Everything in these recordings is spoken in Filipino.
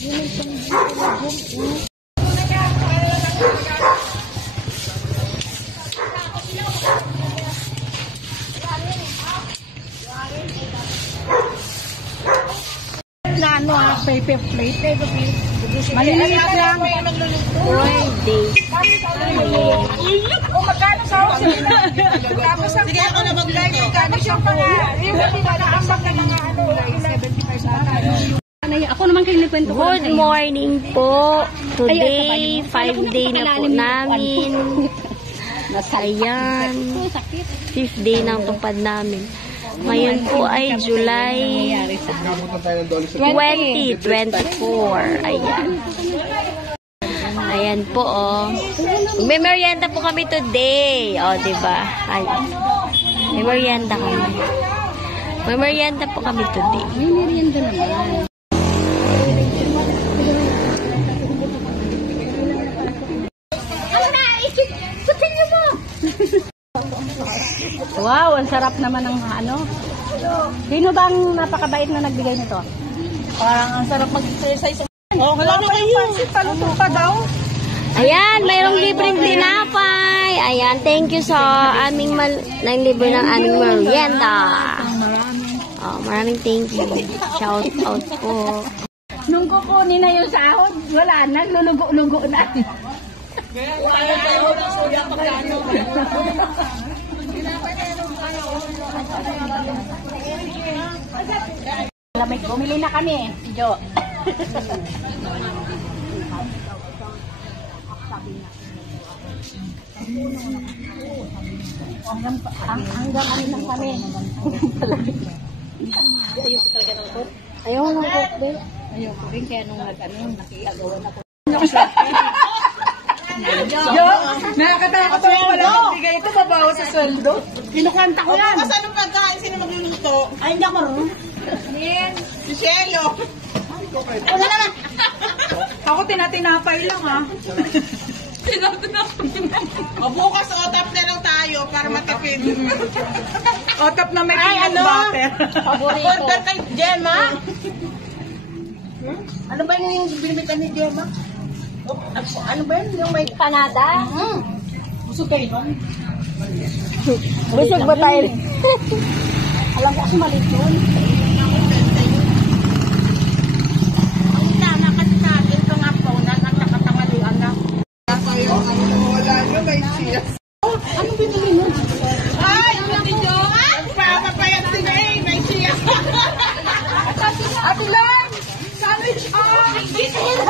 Ano paper plate, maliliit lang. Pwede. O magkano sa house? Tapos ang sige ako na magluto. Tapos yung mga, yung diba naambag na mga ano, 75 sa akin. Ako naman kayo nagkwento. Good morning po. Today, 5th day na po namin. Ayan. 5th day ng tupad namin. Ngayon po ay July 2024. Ayan. Ayan po, oh. May merienda po kami today. O, diba? Ayan. May merienda kami. May merienda po kami today. May merienda naman. Wow, ang sarap naman ng ano. Sino bang napakabait na nagbigay nito? Parang ang sarap mag-exercise. Oh, wala na kayo. Paluto pa daw. Ayan, mayroong libreng tinapay. Ayan, thank you sa aming libre ng aming merienda. Oh, maraming thank you. Shout out po. Nung kukunin na yung sahod, wala na, lulugo-lugo na. Lamig, bumili na kami, Jo. Hanggang ano lang kami. Ayoko talaga ng coke. Ayaw ng coke, babe. Ayoko rin, kaya nung nakiagawan ako. Jo, nakakatakot ako wala magbigay ito, babawas sa sweldo. Kinukanta ko yan. Kasi anong pagkain, sino magluluto? Ay, hindi ako marunong. Si Shelo. Wala naman. Ako tinatinapay lang, ha. Bukas otap na lang tayo para matipid. Otap na may peanut butter. Order kay Gemma. Ano ba yung binimitan ni Gemma? Ano ba yun? Yung may Panada? Busog kayo nun? Busog ba tayo? Alam ko kasi maliit yun. tama kasi sa atin itong apo na nagkakatangaluan na. Wala nyo, may siya. Anong binili nun? Ay! Hindi nyo! Papapayat si May! May siya! Ate Lan! Sandwich! May siya!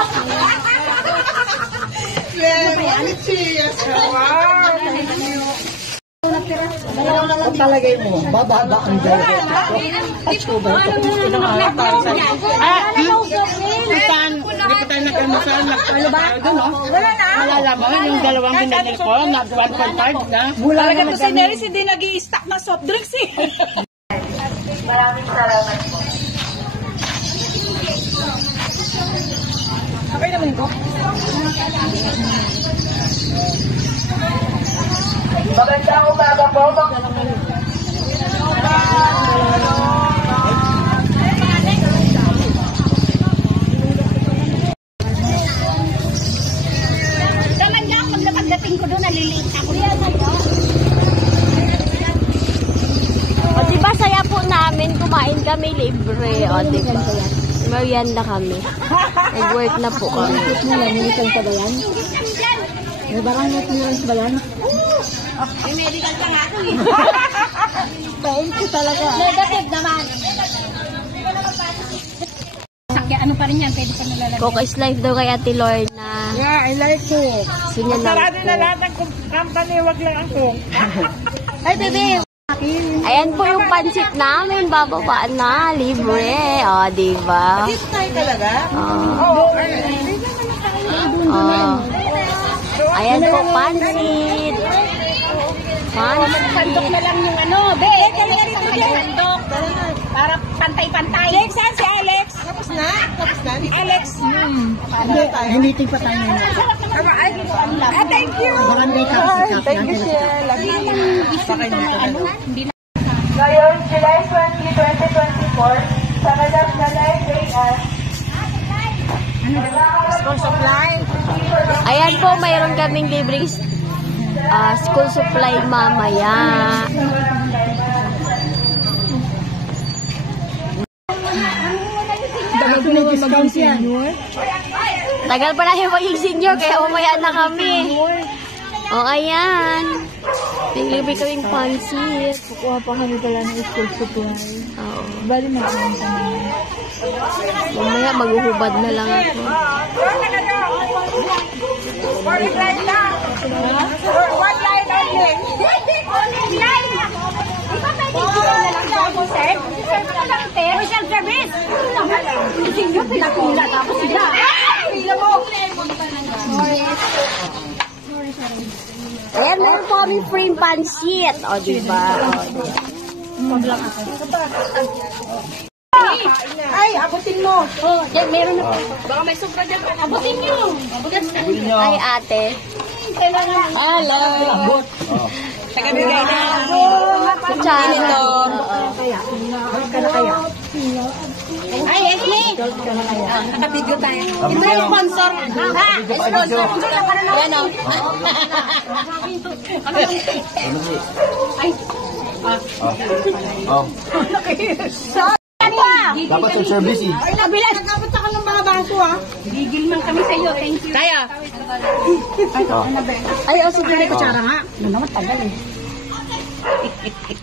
Wow! Ang talagay mo, bababa ang dalawa. October, ilang araw tayo sa Lipitan na kayo sa ano ba? Wala na! Malala mo, yung dalawang binili ko, na 1.5 na. Talaga to si Neris, hindi nag-i-stock ng soft drinks eh. Maraming salamat po. Okay naman ko. Magandang umaga po. Daman niya, pagdating ko doon, naliliit ako. O, diba saya po namin, kumain kami libre. O, diba? Merienda kami. Nag-work na po kami. Nalilitan ka ba yan? May barang na clearance ba yan? May medical ka nga. Thank you talaga. Negative naman. Sakya, ano pa rin yan? Pwede pa nalalagay. Coke is life daw kay Ate Lorna. Yeah, I like it. Sinya lang Sarado na po. lahat ng company, wag lang ang coke. Ay, bebe. Ayan po yung pansit namin. Bababa na. Libre. O, diba? Dito tayo talaga? Ayan po, pansit. Sandok na lang yung ano. Be, kaya rin mo dyan. Sandok. Para pantay-pantay. Alex, saan si Alex? Tapos na? Tapos na? Alex. May meeting pa tayo ngayon. Thank you. Barangay Kapsi. Thank you, Shell. Ngayon, July 20, 2024, sa National Day School supply. Ayan po, mayroon kaming libreng school supply mamaya. Tagal pa namin maging senior, kaya umaya na kami. O, ayan. May libre kaming pansit. Kukuha pa kami pala ng school supply. Oo. Bali naman kami. Mamaya maghuhubad na lang ako. One line only. One line. Di ba pwede dito na lang ako, sir? Sir, ka lang, te. Social service. Sino pinakula? Tapos sila. Pila mo. Ayan, meron po kami free pansit. O, diba? Ay, abutin mo. Oh, yan, meron na. Baka may sobra dyan. Abutin nyo. Ay, ate. Hello. Taga-bigay na. Kutsara. Ay, Esme. Nakabidyo tayo. Ito yung sponsor. Ha? Sponsor. Ayan o. Ay. Dapat sa service eh. Ay, nabilan. Nagkabot ka ng mga baso, ha? Gigil man kami sa iyo. Thank you. Kaya. Ay, o, sige. Kutsara nga. Ano naman, tagal eh.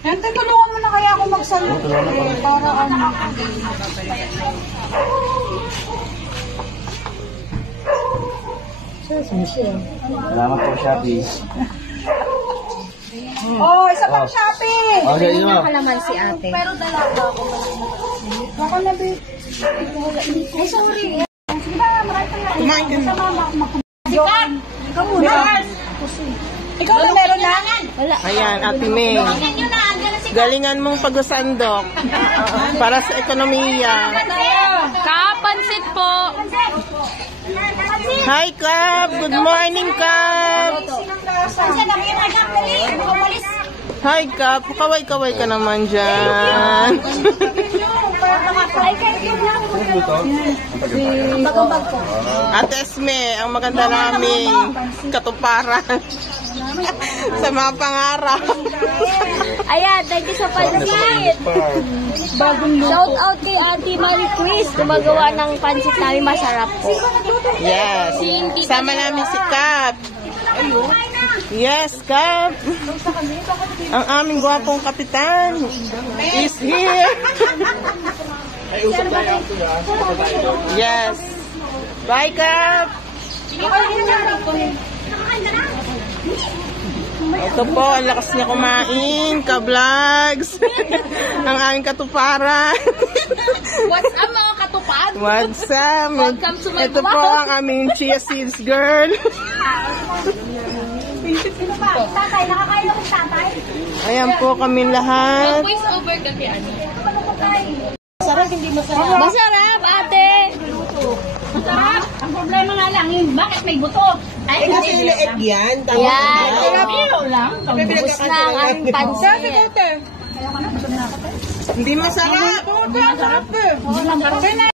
Ante, tulungan mo na kaya ako magsalot. Para ano. Salamat po, Shopee. Oh, isa pang shopping. Okay, yun mo. Kalaman si ate. Pero dalaga ako. Baka na, babe. Ay, sorry. Sige ba, marami pa nga. Kumain ka na. Sikat! Ikaw muna. Ikaw na meron na? Wala. Ayan, Ate May. Galingan mong pag-usandok para sa ekonomiya. Kapansit po. Hi, Kap! Good morning, Kap! Hi, Kap! Kaway-kaway ka naman dyan. Ate Esme, ang maganda naming katuparan sa mga pangarap. Ayan, thank you sa pansit. Shout out kay Auntie Marie Chris. Gumagawa ng pansit namin, masarap po. Yes. Sama namin si Kap. Yes, Kap. Ang aming gwapong kapitan is here. Yes. Bye, Kap. Ito po, ang lakas niya kumain, ka-vlogs. Ang aming katuparan. What's up, mga katupad? What's up? Welcome to my Ito po ang aming chia seeds girl. Sino ba? Tatay, nakakain ako tatay? Ayan po kami lahat. Voice over kasi ano? Masarap, hindi masarap. Masarap, ate. Masarap. Ang problema nga lang, yung bakit may buto? Ay, Kasi liit yan. Yan. Pero lang. Ubus na ang aming pansit. Hindi masarap. Masarap.